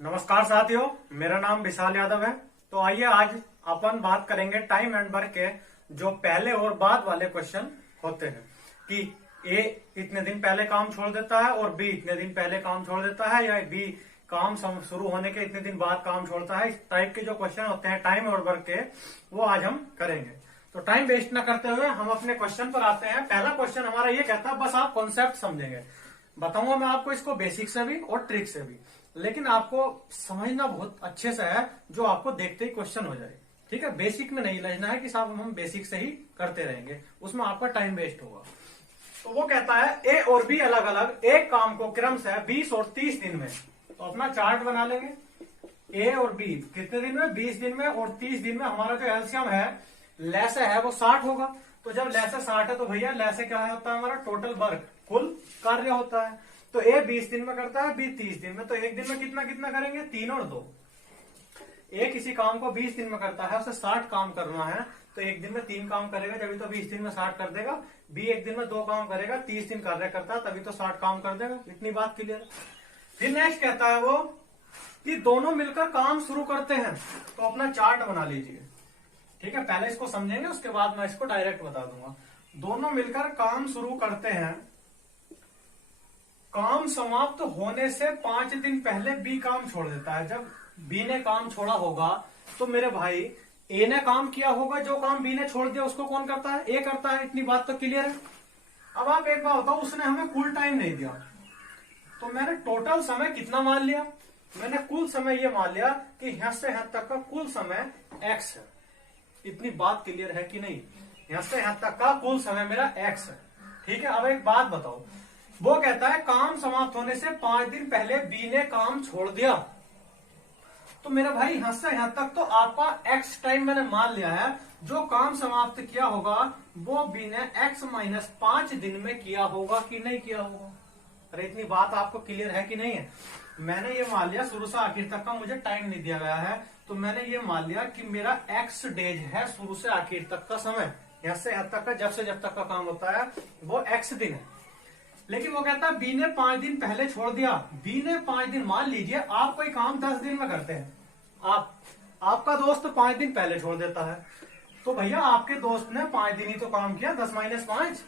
नमस्कार साथियों, मेरा नाम विशाल यादव है। तो आइए आज अपन बात करेंगे टाइम एंड वर्क के जो पहले और बाद वाले क्वेश्चन होते हैं कि ए इतने दिन पहले काम छोड़ देता है और बी इतने दिन पहले काम छोड़ देता है, या बी काम शुरू होने के इतने दिन बाद काम छोड़ता है। इस टाइप के जो क्वेश्चन होते हैं टाइम और वर्क के, वो आज हम करेंगे। तो टाइम वेस्ट न करते हुए हम अपने क्वेश्चन पर आते हैं। पहला क्वेश्चन हमारा ये कहता है, बस आप कॉन्सेप्ट समझेंगे। बताऊंगा मैं आपको इसको बेसिक से भी और ट्रिक से भी, लेकिन आपको समझना बहुत अच्छे से है जो आपको देखते ही क्वेश्चन हो जाए। ठीक है, बेसिक में नहीं लेना है कि साहब हम बेसिक से ही करते रहेंगे, उसमें आपका टाइम वेस्ट होगा। तो वो कहता है ए और बी अलग अलग एक काम को क्रम से 20 और 30 दिन में। तो अपना चार्ट बना लेंगे। ए और बी कितने दिन में? 20 दिन में और 30 दिन में। हमारा जो एलसीएम है, लैसे है, वो 60 होगा। तो जब लैसे 60 है तो भैया लैसे क्या होता है? हमारा टोटल वर्क, कुल कार्य होता है। तो ए 20 दिन में करता है, बी 30 दिन में। तो एक दिन में कितना कितना करेंगे? 3 और 2। ए किसी काम को 20 दिन में करता है, उसे 60 काम करना है, तो एक दिन में 3 काम करेगा, तभी तो 20 दिन में 60 कर देगा। बी एक दिन में 2 काम करेगा, 30 दिन कार्य करता है, तभी तो 60 काम कर देगा। इतनी बात क्लियर। फिर नेक्स्ट कहता है वो कि दोनों मिलकर काम शुरू करते हैं। तो अपना चार्ट बना लीजिए। ठीक है, पहले इसको समझेंगे, उसके बाद मैं इसको डायरेक्ट बता दूंगा। दोनों मिलकर काम शुरू करते हैं। काम समाप्त होने से 5 दिन पहले बी काम छोड़ देता है। जब बी ने काम छोड़ा होगा तो मेरे भाई ए ने काम किया होगा। जो काम बी ने छोड़ दिया उसको कौन करता है? ए करता है। इतनी बात तो क्लियर है। अब आप एक बात बताओ, उसने हमें कुल टाइम नहीं दिया, तो मैंने टोटल समय कितना मान लिया? मैंने कुल समय ये मान लिया कि यहां से यहां तक का कुल समय एक्स है। इतनी बात क्लियर है कि नहीं? यहां से यहां तक का कुल समय मेरा एक्स है। ठीक है, अब एक बात बताओ, वो कहता है काम समाप्त होने से 5 दिन पहले बी ने काम छोड़ दिया। तो मेरा भाई यहां से यहां तक तो आपका एक्स टाइम मैंने मान लिया है। जो काम समाप्त किया होगा वो बी ने x-5 दिन में किया होगा कि नहीं किया होगा? अरे इतनी बात आपको क्लियर है कि नहीं है? मैंने ये मान लिया शुरू से आखिर तक का मुझे टाइम नहीं दिया गया है, तो मैंने ये मान लिया कि मेरा एक्स डेज है शुरू से आखिर तक का समय। यहां से यहां तक का जब से जब तक का काम होता है वो एक्स दिन है। लेकिन वो कहता है बी ने 5 दिन पहले छोड़ दिया। बी ने 5 दिन, मान लीजिए आप कोई काम 10 दिन में करते हैं, आपका दोस्त 5 दिन पहले छोड़ देता है, तो भैया आपके दोस्त ने 5 दिन ही तो काम किया, 10-5।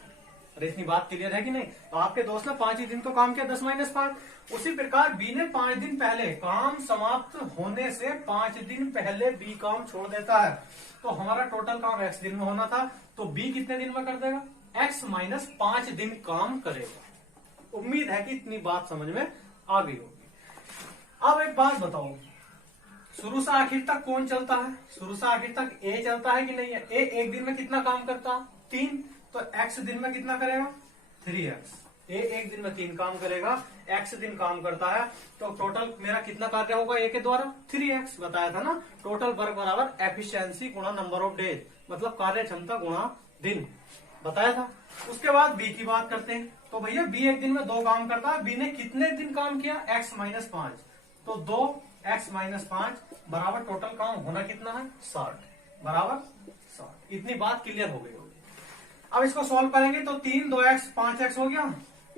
अरे इतनी बात क्लियर है कि नहीं? तो आपके दोस्त ने 5 ही दिन तो काम किया, 10-5। उसी प्रकार बी ने 5 दिन पहले, काम समाप्त होने से 5 दिन पहले बी काम छोड़ देता है। तो हमारा टोटल काम एक्स दिन में होना था, तो बी कितने दिन में कर देगा? x-5 दिन काम करेगा। उम्मीद है कि इतनी बात समझ में आ गई होगी। अब एक बात बताओ, शुरू से आखिर तक कौन चलता है? शुरू से आखिर तक ए चलता है कि नहीं है? ए एक दिन में कितना काम करता है? 3। तो एक्स दिन में कितना करेगा? 3x। ए एक दिन में 3 काम करेगा, एक्स दिन काम करता है, तो टोटल मेरा कितना कार्य होगा ए के द्वारा? 3x। बताया था ना, टोटल वर्क बराबर एफिशिएंसी गुणा नंबर ऑफ डेज, मतलब कार्य क्षमता गुणा दिन, बताया था। उसके बाद बी की बात करते हैं। तो भैया बी एक दिन में 2 काम करता है। बी ने कितने दिन काम किया? x-5। तो 2x-5 बराबर टोटल काम होना कितना है? 60 बराबर 60। इतनी बात क्लियर हो गई होगी। अब इसको सॉल्व करेंगे तो 3 2x 5x हो गया,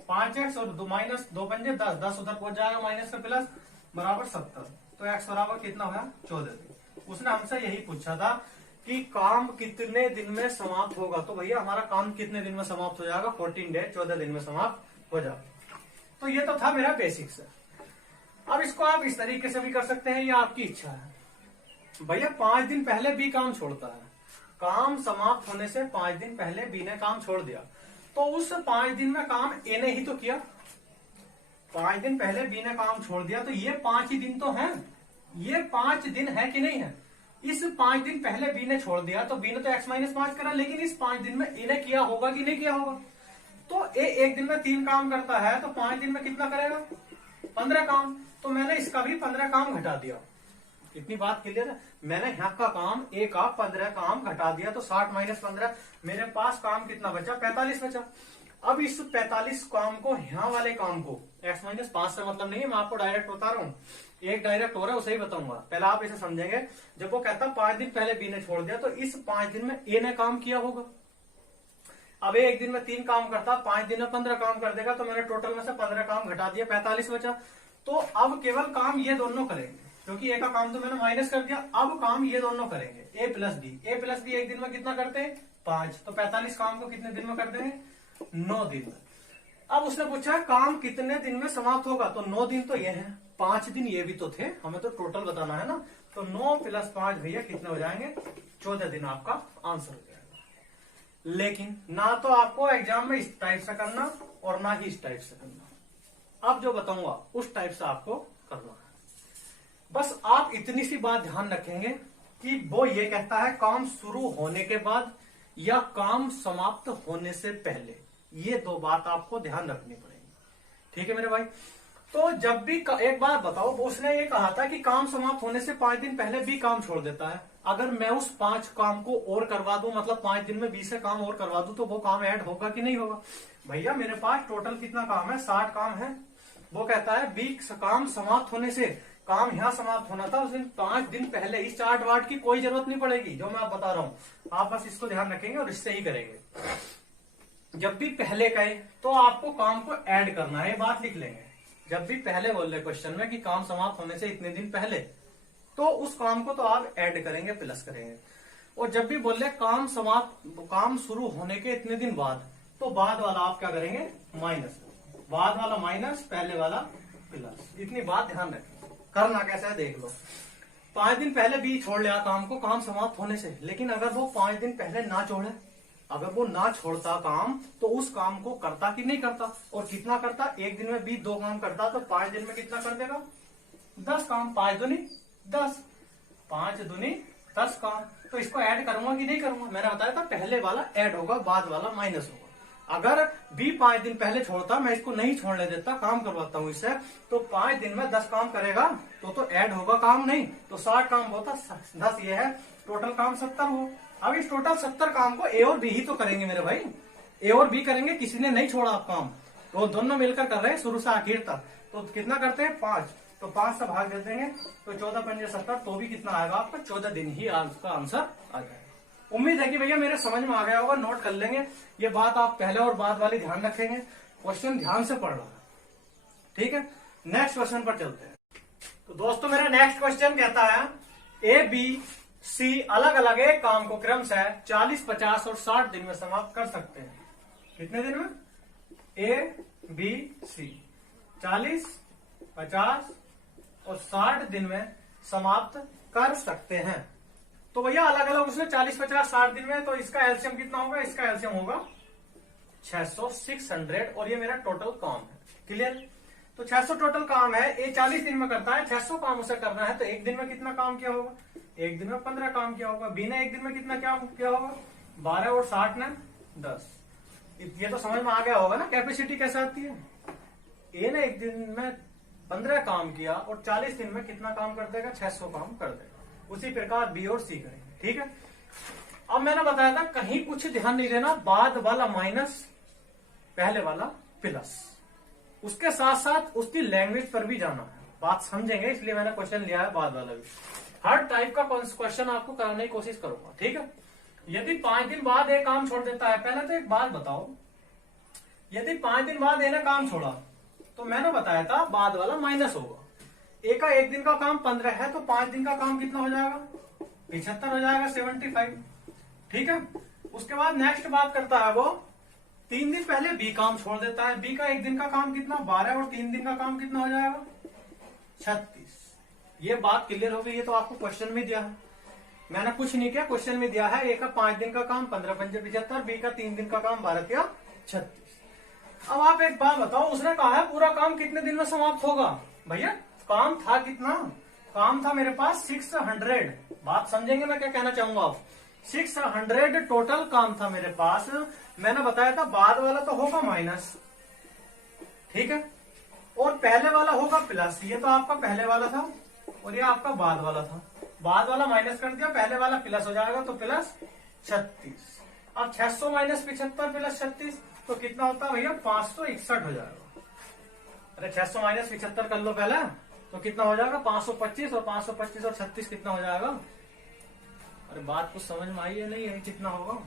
5x और 2 माइनस 2 पंजे 10, 10 उधर पहुंच जाएगा माइनस से प्लस, बराबर 70। तो x बराबर कितना होगा? 14। उसने हमसे यही पूछा था कि काम कितने दिन में समाप्त होगा। तो भैया हमारा काम कितने दिन में समाप्त हो जाएगा? 14 डेज, 14 दिन में समाप्त हो जाएगा। तो ये तो था मेरा बेसिक्स। अब इसको आप इस तरीके से भी कर सकते हैं, ये आपकी इच्छा है। भैया 5 दिन पहले बी काम छोड़ता है, काम समाप्त होने से 5 दिन पहले बी ने काम छोड़ दिया, तो उस 5 दिन में काम ए ने ही तो किया। 5 दिन पहले बी ने काम छोड़ दिया, तो ये 5 ही दिन तो है। ये 5 दिन है कि नहीं है? इस 5 दिन पहले बी ने छोड़ दिया, तो बी ने तो x-5 करा, लेकिन इस 5 दिन में ए ने किया होगा कि नहीं किया होगा? तो ए एक दिन में 3 काम करता है, तो 5 दिन में कितना करेगा? 15 काम। तो मैंने इसका भी 15 काम घटा दिया। इतनी बात क्लियर है? मैंने यहाँ का काम ए का 15 काम घटा दिया, तो 60 - 15 मेरे पास काम कितना बचा? 45 बचा। अब इस 45 काम को, यहाँ वाले काम को, x-5 से मतलब नहीं है, मैं आपको डायरेक्ट बता रहा हूँ। एक डायरेक्ट हो रहा है, उसे ही बताऊंगा। पहले आप इसे समझेंगे। जब वो कहता 5 दिन पहले बी ने छोड़ दिया, तो इस 5 दिन में ए ने काम किया होगा। अब एक दिन में 3 काम करता, 5 दिन में 15 काम कर देगा, तो मैंने टोटल में से 15 काम घटा दिया, 45 बचा। तो अब केवल काम ये दोनों करेंगे, क्योंकि ए का काम तो मैंने माइनस कर दिया, अब काम ये दोनों करेंगे, ए प्लस बी एक दिन में कितना करते हैं 5, तो 45 काम को कितने दिन में करते हैं 9 दिन में। अब उसने पूछा काम कितने दिन में समाप्त होगा, तो 9 दिन तो ये है, 5 दिन ये भी तो थे, हमें तो टोटल बताना है ना, तो 9 + 5 भैया कितने हो जाएंगे 14 दिन आपका आंसर हो जाएगा। लेकिन ना तो आपको एग्जाम में इस टाइप से करना और ना ही इस टाइप से करना, अब जो बताऊंगा उस टाइप से आपको करना है। बस आप इतनी सी बात ध्यान रखेंगे कि वो ये कहता है काम शुरू होने के बाद या काम समाप्त होने से पहले, ये 2 बात आपको ध्यान रखनी पड़ेगी। ठीक है मेरे भाई, तो जब भी एक बात बताओ, उसने ये कहा था कि काम समाप्त होने से 5 दिन पहले भी काम छोड़ देता है, अगर मैं उस 5 काम को और करवा दूं, मतलब 5 दिन में 20 से काम और करवा दूं, तो वो काम ऐड होगा कि नहीं होगा। भैया मेरे पास टोटल कितना काम है 60 काम है, वो कहता है 20 काम समाप्त होने से, काम यहाँ समाप्त होना था उस दिन 5 दिन पहले, इस चार्ट वार्ट की कोई जरूरत नहीं पड़ेगी जो मैं आप बता रहा हूँ, आप बस इसको ध्यान रखेंगे और इससे ही करेंगे। जब भी पहले कहे तो आपको काम को ऐड करना है, ये बात लिख लेंगे। जब भी पहले बोल रहे क्वेश्चन में कि काम समाप्त होने से इतने दिन पहले, तो उस काम को तो आप ऐड करेंगे, प्लस करेंगे। और जब भी बोल रहे काम शुरू होने के इतने दिन बाद, तो बाद वाला आप क्या करेंगे माइनस, बाद वाला माइनस, पहले वाला प्लस। इतनी बात ध्यान रखें। करना कैसा है देख लो, 5 दिन पहले भी छोड़ लिया काम को काम समाप्त होने से, लेकिन अगर वो 5 दिन पहले ना छोड़े, अगर वो ना छोड़ता काम, तो उस काम को करता कि नहीं करता, और कितना करता, एक दिन में भी 2 काम करता, तो 5 दिन में कितना कर देगा 10 काम, 5 दूनी 10, 5 दूनी 10 काम। तो इसको ऐड करूंगा कि नहीं करूंगा, मैंने बताया था पहले वाला ऐड होगा, बाद वाला माइनस होगा। अगर भी 5 दिन पहले छोड़ता, मैं इसको नहीं छोड़ने देता, काम करवाता हूं इससे, तो 5 दिन में 10 काम करेगा, तो ऐड होगा काम नहीं, तो 60 काम होता, 10 ये है, टोटल काम 70 हो। अब इस टोटल 70 काम को ए और बी ही तो करेंगे मेरे भाई, ए और बी करेंगे, किसी ने नहीं छोड़ा आप काम, तो दोनों मिलकर कर रहे हैं शुरू से आखिर तक। तो कितना करते हैं 5, तो 5 से भाग दे देंगे, तो 14 × 5 = 70, तो भी कितना आएगा आपका 14 दिन ही आपका आंसर आ जाएगा। उम्मीद है कि भैया मेरे समझ में आ गया होगा, नोट कर लेंगे, ये बात आप पहले और बाद वाली ध्यान रखेंगे, क्वेश्चन ध्यान से पढ़ रहा है। ठीक है, नेक्स्ट क्वेश्चन पर चलते हैं। तो दोस्तों मेरा नेक्स्ट क्वेश्चन कहता है ए बी सी अलग अलग एक काम को क्रमशः 40, 50 और 60 दिन में समाप्त कर सकते हैं। कितने दिन में, ए बी सी 40, 50 और 60 दिन में समाप्त कर सकते हैं। तो भैया अलग अलग उसने 40, 50, 60 दिन में, तो इसका एलसीएम कितना होगा, इसका एलसीएम होगा 600, 600, और ये मेरा टोटल काम है। क्लियर, तो 600 टोटल काम है, ये 40 दिन में करता है, 600 काम उसे करना है, तो एक दिन में कितना काम किया होगा, एक दिन में 15 काम किया होगा। बी ने एक दिन में कितना क्या किया होगा 12, और 60 ने 10। ये तो समझ में आ गया होगा ना कैपेसिटी कैसे आती है। ए ने एक दिन में 15 काम किया और 40 दिन में कितना काम कर देगा 600 काम कर देगा। उसी प्रकार बी और सी करेंगे। ठीक है, अब मैंने बताया था कहीं कुछ ध्यान नहीं देना, बाद वाला माइनस, पहले वाला प्लस, उसके साथ साथ उसकी लैंग्वेज पर भी जाना है, बात समझेंगे, इसलिए मैंने क्वेश्चन लिया है बाद वाला भी। हर टाइप का क्वेश्चन आपको कराने की कोशिश करूंगा। ठीक है, यदि 5 दिन बाद एक काम छोड़ देता है, पहले तो एक बात बताओ, यदि 5 दिन बाद एक काम छोड़ा, तो मैंने बताया था बाद वाला माइनस होगा। ए का एक दिन का काम 15 है, तो 5 दिन का काम कितना हो जाएगा 75 हो जाएगा, 75। ठीक है, उसके बाद नेक्स्ट बात करता है वो 3 दिन पहले बी काम छोड़ देता है, बी का एक दिन का काम कितना 12 और 3 दिन का काम कितना हो जाएगा 36। ये बात क्लियर हो गई। ये तो आपको क्वेश्चन में दिया है, मैंने कुछ नहीं किया, क्वेश्चन में दिया है ए का 5 दिन का काम 15 × 5 = 75, बी का 3 दिन का काम 12 × 36। अब आप एक बात बताओ, उसने कहा है पूरा काम कितने दिन में समाप्त होगा। भैया काम था कितना, काम था मेरे पास 600। बात समझेंगे मैं क्या कहना चाहूंगा आप, 600 टोटल काम था मेरे पास। मैंने बताया था बाद वाला तो होगा माइनस, ठीक है, और पहले वाला होगा प्लस। ये तो आपका पहले वाला था और ये आपका बाद वाला था, बाद वाला माइनस कर दिया, पहले वाला प्लस हो जाएगा, तो प्लस 36। अब 600 - 75 प्लस 36 तो कितना होता है भैया 561 हो जाएगा। अरे 600 - 75 कर लो पहले, तो कितना हो जाएगा 525, और 525 और 36 कितना हो जाएगा। अरे बात कुछ समझ में आई है नहीं है, कितना होगा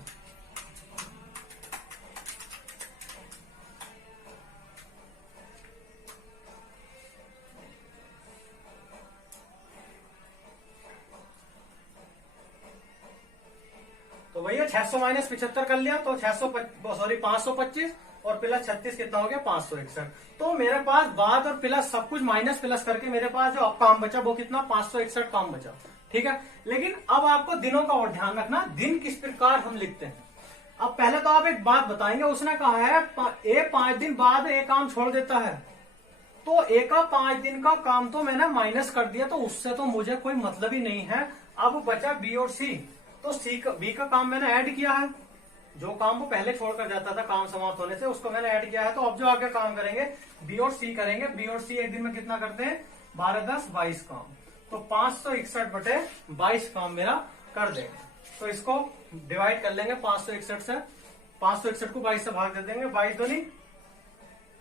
भैया 600 माइनस 75 कर लिया तो 525 और प्लस 36 कितना हो गया 561। तो मेरे पास बाद और प्लस सब कुछ माइनस प्लस करके मेरे पास जो काम बचा वो कितना 561 काम बचा। ठीक है, लेकिन अब आपको दिनों का और ध्यान रखना, दिन किस प्रकार हम लिखते हैं। अब पहले तो आप एक बात बताएंगे, उसने कहा है ए 5 दिन बाद एक काम छोड़ देता है, तो ए का 5 दिन का काम तो मैंने माइनस कर दिया, तो उससे तो मुझे कोई मतलब ही नहीं है। अब बचा बी और सी, तो बी का काम मैंने ऐड किया है, जो काम वो पहले छोड़कर जाता था काम समाप्त होने से उसको मैंने ऐड किया है। तो अब जो आगे काम करेंगे बी और सी करेंगे। बी और सी एक दिन में कितना करते हैं 12 10 22 काम, तो 561/22 काम मेरा कर देंगे। तो इसको डिवाइड कर लेंगे 561 से, 561 को 22 से भाग दे देंगे, 22 दूनी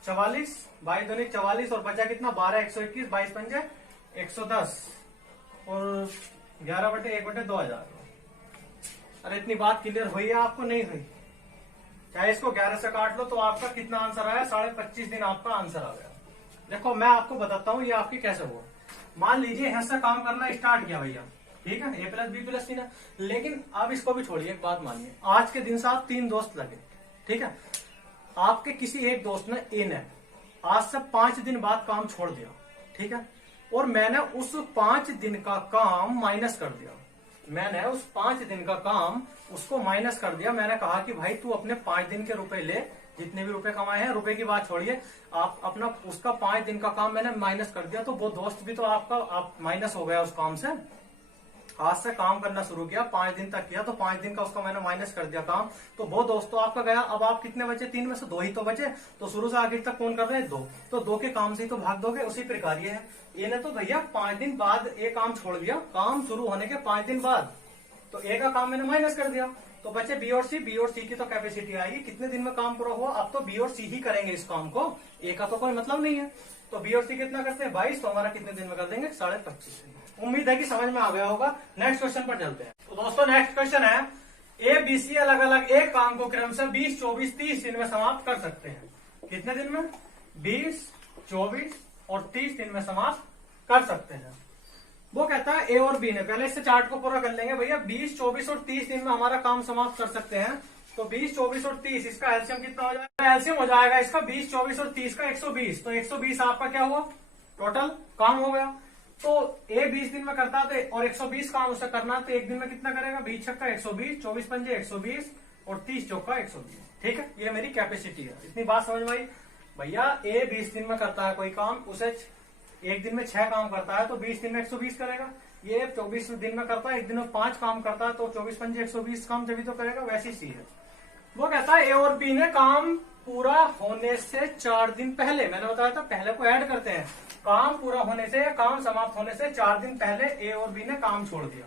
44, 22 दूनी 44 और बचा कितना 12 121, 22 पंजे 110 और 11/1/2000। अरे इतनी बात क्लियर हुई है आपको, नहीं हुई? चाहे इसको 11 से काट लो तो आपका कितना आंसर आया 25.5 दिन आपका आंसर आ गया। देखो मैं आपको बताता हूँ ये आपकी कैसे हुआ। मान लीजिए यहां से काम करना स्टार्ट किया भैया, ठीक है, ए प्लस बी प्लस सी ना, लेकिन अब इसको भी छोड़िए, एक बात मानिए, आज के दिन से आप 3 दोस्त लगे, ठीक है, आपके किसी एक दोस्त ने ए ने आज से 5 दिन बाद काम छोड़ दिया, ठीक है, और मैंने उस 5 दिन का काम माइनस कर दिया, मैंने उस 5 दिन का काम उसको माइनस कर दिया। मैंने कहा कि भाई तू अपने 5 दिन के रुपए ले, जितने भी रुपए कमाए हैं, रुपए की बात छोड़िए, आप अपना उसका 5 दिन का काम मैंने माइनस कर दिया, तो वो दोस्त भी तो आप माइनस हो गया उस काम से। आज से काम करना शुरू किया, 5 दिन तक किया, तो 5 दिन का उसका मैंने माइनस कर दिया काम, तो वो दोस्त तो आपका गया। अब आप कितने बचे, 3 में से 2 ही तो बचे, तो शुरू से आखिर तक कौन कर रहे हैं 2, तो 2 के काम से ही तो भाग दोगे। उसी प्रकार ये है, ये ने तो भैया 5 दिन बाद एक काम छोड़ दिया, काम शुरू होने के 5 दिन बाद, तो ए का काम मैंने माइनस कर दिया, तो बचे बी और सी। बी और सी की तो कैपेसिटी आएगी, कितने दिन में काम पूरा हुआ, अब तो बी और सी ही करेंगे इस काम को, ए का तो कोई मतलब नहीं है। तो बी और सी कितना करते हैं 22, तो हमारा कितने दिन में कर देंगे 25.5 दिन। उम्मीद है कि समझ में आ गया होगा। नेक्स्ट क्वेश्चन पर चलते हैं। तो दोस्तों नेक्स्ट क्वेश्चन है, ए बी सी अलग अलग एक काम को क्रम से 20 24 30 दिन में समाप्त कर सकते हैं। कितने दिन में 20 24 और 30 दिन में समाप्त कर सकते हैं। वो कहता है ए और बी ने, पहले इससे चार्ट को पूरा कर लेंगे भैया, 20 24 और 30 दिन में हमारा काम समाप्त कर सकते हैं। तो 20 24 और 30, इसका एलसीएम कितना हो जाएगा, एलसीएम हो जाएगा इसका 20 24 और 30 का 120, तो 120 आपका क्या हुआ टोटल काम हो गया। तो ए 20 दिन में करता है और 120 काम उसे करना, तो एक दिन में कितना करेगा 20 छक्का 120, 24 पंजे 120 और 30 चौका 120। ठीक है, ये मेरी कैपेसिटी है। इतनी बात समझ में आई भैया। ए 20 दिन में करता है कोई काम, उसे एक दिन में 6 काम करता है, तो 20 दिन में 120 करेगा। ये 24 दिन में करता है, एक दिन में 5 काम करता है, तो 24 पंजे 120 काम जब तो करेगा। वैसी सी है। वो कहता है ए और बी ने काम पूरा होने से 4 दिन पहले, मैंने बताया था पहले को ऐड करते हैं, काम पूरा होने से या काम समाप्त होने से 4 दिन पहले ए और बी ने काम छोड़ दिया।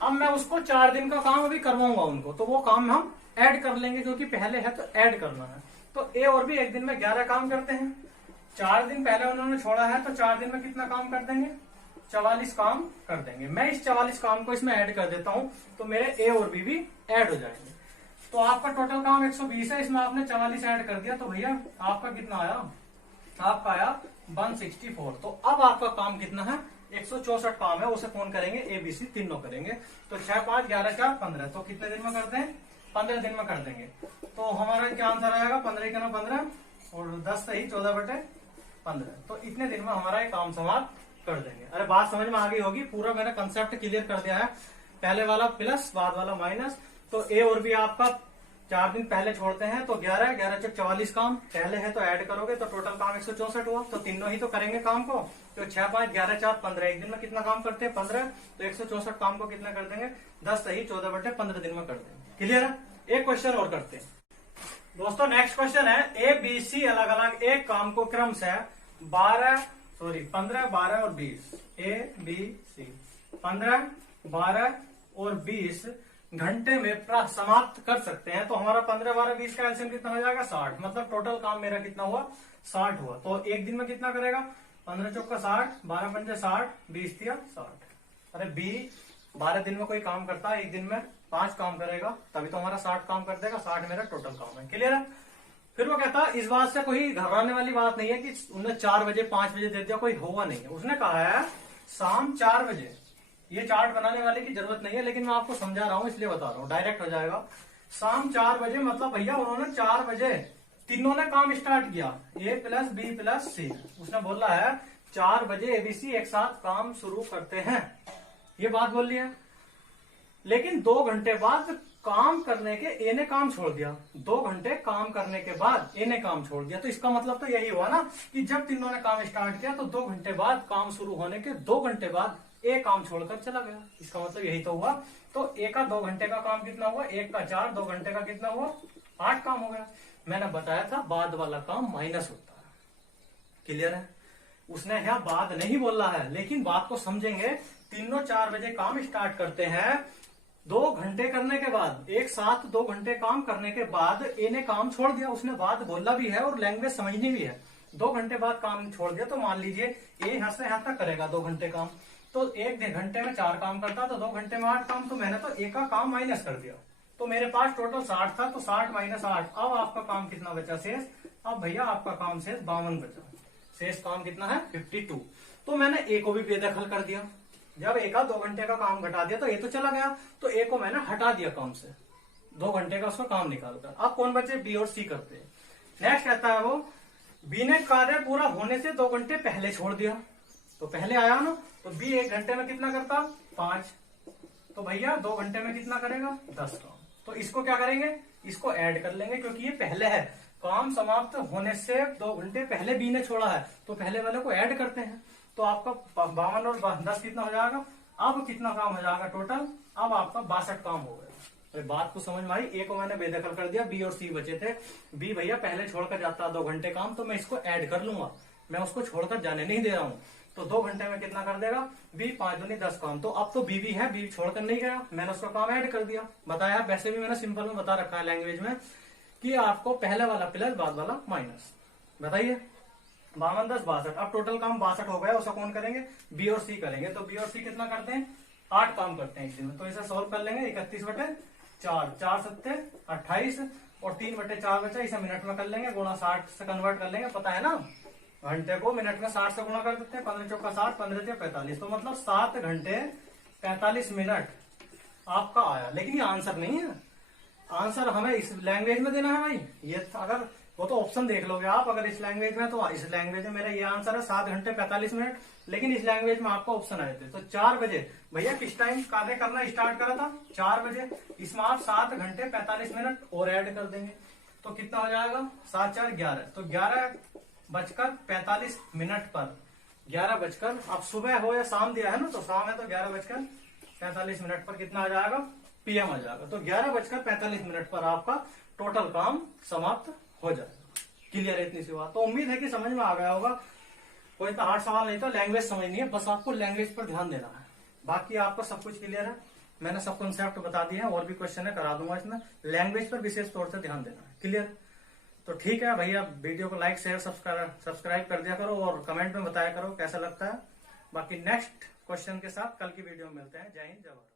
अब मैं उसको 4 दिन का काम अभी करवाऊंगा उनको, तो वो काम हम ऐड कर लेंगे, क्योंकि पहले है तो ऐड करना है। तो ए और बी एक दिन में 11 काम करते हैं, 4 दिन पहले उन्होंने छोड़ा है, तो 4 दिन में कितना काम कर देंगे 44 काम कर देंगे। मैं इस 44 काम को इसमें ऐड कर देता हूं, तो मेरे ए और बी भी ऐड हो जाएंगे। तो आपका टोटल काम 120 है, इसमें आपने 44 ऐड कर दिया, तो भैया आपका कितना आया, आपका आया 164। तो अब आपका काम कितना है 164 काम है, उसे कौन करेंगे ए बी सी तीनों करेंगे। तो 6 5 11 4 15, तो कितने दिन में करते हैं 15 दिन में कर देंगे। तो हमारा क्या आंसर आएगा 15 के 15 और 10 सही 14/15, तो इतने दिन में हमारा ये काम समाप्त कर देंगे। अरे बात समझ में आ गई होगी, पूरा मैंने कंसेप्ट क्लियर कर दिया है, पहले वाला प्लस बाद वाला माइनस। तो ए और बी आपका 4 दिन पहले छोड़ते हैं, तो 11 11 चौक 44 काम पहले है, तो ऐड करोगे तो टोटल काम 164 हुआ, तो तीनों ही तो करेंगे काम को। तो 6 5 11 4 15, एक दिन में कितना काम करते हैं 15, तो 164 काम को कितना कर देंगे 10 सही 14/15 दिन में कर देंगे। क्लियर है। एक क्वेश्चन और करते हैं दोस्तों। नेक्स्ट क्वेश्चन है, ए बी सी अलग अलग एक काम को क्रम से 15 12 और 20, ए बी सी 15 12 और 20 घंटे में समाप्त कर सकते हैं। तो हमारा 15 12 20 का एलसीएम कितना हो जाएगा 60, मतलब टोटल काम मेरा कितना हुआ 60 हुआ। तो एक दिन में कितना करेगा 15 चौका 60, 12 पंजे 60, 20 दिया 60। अरे बी 12 दिन में कोई काम करता है, एक दिन में 5 काम करेगा, तभी तो हमारा 60 काम कर देगा, 60 मेरा टोटल काम है। क्लियर है। फिर वो कहता है इस बात से कोई घबराने वाली बात नहीं है कि उन्हें 4 बजे 5 बजे दे दिया, कोई हुआ नहीं है। उसने कहा है शाम 4 बजे ये चार्ट बनाने वाले की जरूरत नहीं है, लेकिन मैं आपको समझा रहा हूँ इसलिए बता रहा हूँ, डायरेक्ट हो जाएगा। शाम 4 बजे मतलब भैया उन्होंने 4 बजे तीनों ने काम स्टार्ट किया, ए प्लस बी प्लस सी। उसने बोला है 4 बजे एबीसी एक साथ काम शुरू करते हैं, ये बात बोल रही है। लेकिन 2 घंटे बाद काम करने के ए ने काम छोड़ दिया, 2 घंटे काम करने के बाद ए ने काम छोड़ दिया। तो इसका मतलब तो यही हुआ ना कि जब तीनों ने काम स्टार्ट किया तो 2 घंटे बाद काम शुरू होने के 2 घंटे बाद ए काम छोड़कर चला गया। इसका मतलब यही तो हुआ। तो ए का 2 घंटे का काम कितना हुआ, 1 का 4, 2 घंटे का कितना हुआ, 8 काम हो गया। मैंने बताया था बाद वाला काम माइनस होता है, क्लियर है। उसने यहाँ बाद नहीं बोला है, लेकिन बात को समझेंगे। तीनों 4 बजे काम स्टार्ट करते हैं, 2 घंटे करने के बाद, एक साथ 2 घंटे काम करने के बाद ए ने काम छोड़ दिया। उसने बात बोला भी है और लैंग्वेज समझनी भी है। 2 घंटे बाद काम छोड़ दिया तो मान लीजिए ए यहाँ से यहाँ तक करेगा 2 घंटे काम, तो 1 घंटे में 4 काम करता तो 2 घंटे में 8 काम। तो मैंने तो ए का काम माइनस कर दिया, तो मेरे पास टोटल 60 था, तो 60 माइनस 8। अब आपका काम कितना बचा शेष, अब भैया आपका काम शेष 52 बचा। शेष काम कितना है 52। तो मैंने ए को भी बेदखल कर दिया। जब ए का 2 घंटे का काम घटा दिया तो ए तो चला गया, तो ए को मैंने हटा दिया काम से, 2 घंटे का उसका काम निकालकर। अब कौन बचे, बी और सी करते हैं। नेक्स्ट कहता है वो बी ने कार्य पूरा होने से 2 घंटे पहले छोड़ दिया, तो पहले आया ना, तो बी 1 घंटे में कितना करता 5, तो भैया 2 घंटे में कितना करेगा 10 काम। तो इसको क्या करेंगे, इसको ऐड कर लेंगे, क्योंकि ये पहले है। काम समाप्त होने से 2 घंटे पहले बी ने छोड़ा है, तो पहले वाले को ऐड करते हैं। तो आपका 52 और 10 कितना हो जाएगा, अब कितना काम हो जाएगा टोटल, अब आपका 62 काम हो गया। तो बात को समझ में आई। ए को मैंने बेदखल कर दिया, बी और सी बचे थे। बी भैया पहले छोड़कर जाता 2 घंटे काम, तो मैं इसको ऐड कर लूंगा, मैं उसको छोड़कर जाने नहीं दे रहा हूँ। तो 2 घंटे में कितना कर देगा बी, 5 दूनी 10 काम। तो अब तो बी भी है, बी छोड़कर नहीं गया, मैंने उसका काम ऐड कर दिया। बताया, वैसे भी मैंने सिंपल में बता रखा है लैंग्वेज में कि आपको पहले वाला प्लस बाद वाला माइनस। बताइए 52 10 62। अब टोटल काम 62 हो गया, उसका कौन करेंगे, बी और सी करेंगे। तो बी और सी कितना करते हैं 8 काम करते हैं एक दिन में। तो इसे सोल्व कर लेंगे, 31/4, 4 सत्ते 28 और 3/4 बचा, इसे मिनट में कर लेंगे, गुणा 60 से कन्वर्ट कर लेंगे। पता है ना, घंटे को मिनट में 60 से गुणा कर देते हैं, 15 चौका 60, 15 45। तो मतलब 7 घंटे 45 मिनट आपका आया। लेकिन ये आंसर नहीं है, आंसर हमें इस लैंग्वेज में देना है भाई। ये अगर वो तो ऑप्शन देख लोगे आप, अगर इस लैंग्वेज में, तो इस लैंग्वेज में मेरा ये आंसर है 7 घंटे 45 मिनट। लेकिन इस लैंग्वेज में आपको ऑप्शन आए थे। तो 4 बजे भैया किस टाइम कार्य करना स्टार्ट करा था, 4 बजे। इसमें आप 7 घंटे 45 मिनट और ऐड कर देंगे, तो कितना हो जाएगा 7 4 11। तो 11:45 मिनट पर, 11 बजकर, अब सुबह हो या शाम दिया है ना, तो शाम है तो 11:45 मिनट पर कितना आ जाएगा, पीएम आ जाएगा। तो 11:45 मिनट पर आपका टोटल काम समाप्त हो जाएगा। क्लियर है इतनी सी बात। तो उम्मीद है कि समझ में आ गया होगा। कोई इतना हार्ड सवाल नहीं था, लैंग्वेज समझनी है, बस आपको लैंग्वेज पर ध्यान देना है। बाकी आपको सब कुछ क्लियर है, मैंने सब कॉन्सेप्ट बता दिए हैं, और भी क्वेश्चन है करा दूंगा इसमें। लैंग्वेज पर विशेष तौर से ध्यान देना है। क्लियर। तो ठीक है भैया, वीडियो को लाइक शेयर सब्सक्राइब कर दिया करो, और कमेंट में बताया करो कैसा लगता है। बाकी नेक्स्ट क्वेश्चन के साथ कल की वीडियो में मिलते हैं। जय हिंद, जय भारत।